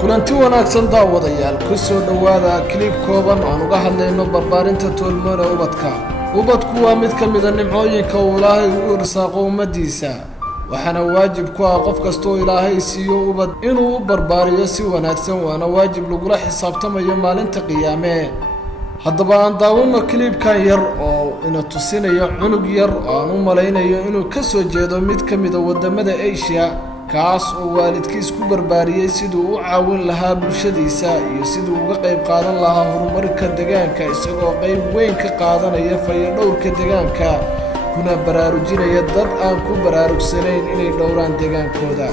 kulanti wanaagsan daawadayaal ku soo dhawaada clip kooban oo uga hadlayno barbaarinta toolmoona ubadku waa mid ka mid ah nimcooyinka uu Ilaahay u irsaaqo ummadiisa waxaana waajib ku ah qof kasto Ilaahay siiyo ubad inuu barbaariyo si wanaagsan waana waajib lagu xisaabtamayo maalinta qiyaame haddaba aan daawano clipkan yar oo ina tusinayo cunug yar oo aan u malaynayo inuu ka soo jeedo mid ka mid ah wadamada Asia kaas oo waalidkiis ku barbaariyay sidoo uu caawin lahaa bulshadiisa iyo sidoo uga qayb qaadan lahaa horumarka deegaanka isagoo qayb weyn ka qaadanaya fayadhowrka deegaanka kuna baraarujinaya dad aan ku baraarugsanayn inay dhowraan deegaankooda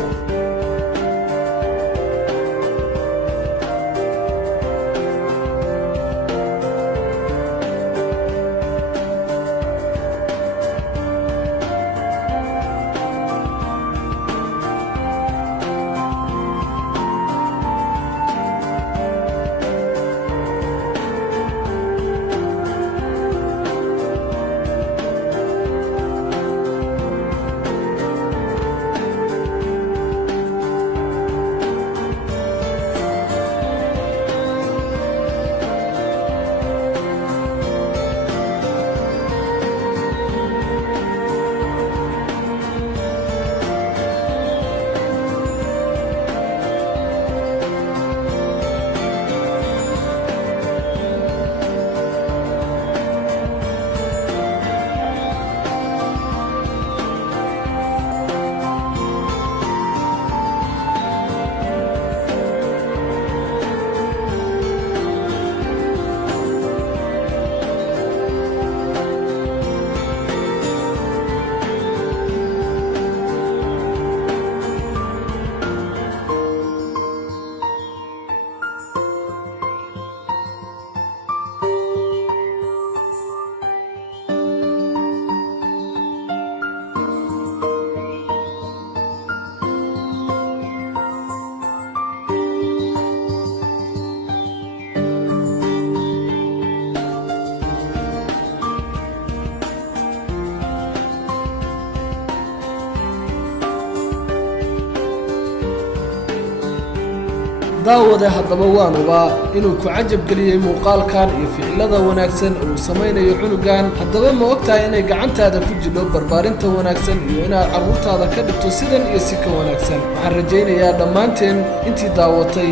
daawada haddaba waanuba inuu ku cajab galiyay muuqaalkan iyo ficilada wanaagsan oo samaynayo cunugan haddaba ma ogtahay inay gacantaada ku jiro barbaarinta wanaagsan iyo inaad carruurtaada ka dhigto sidan iyo si ka wanaagsan waxaan rajaynayaa dhammaanteen intii daawatay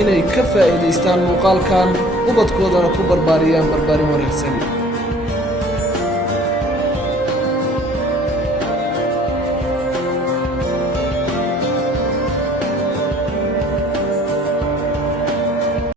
inay ka faa'iidaystaan muuqaalkan ubadkoodana ku barbaariyaan barbaarin wanaagsan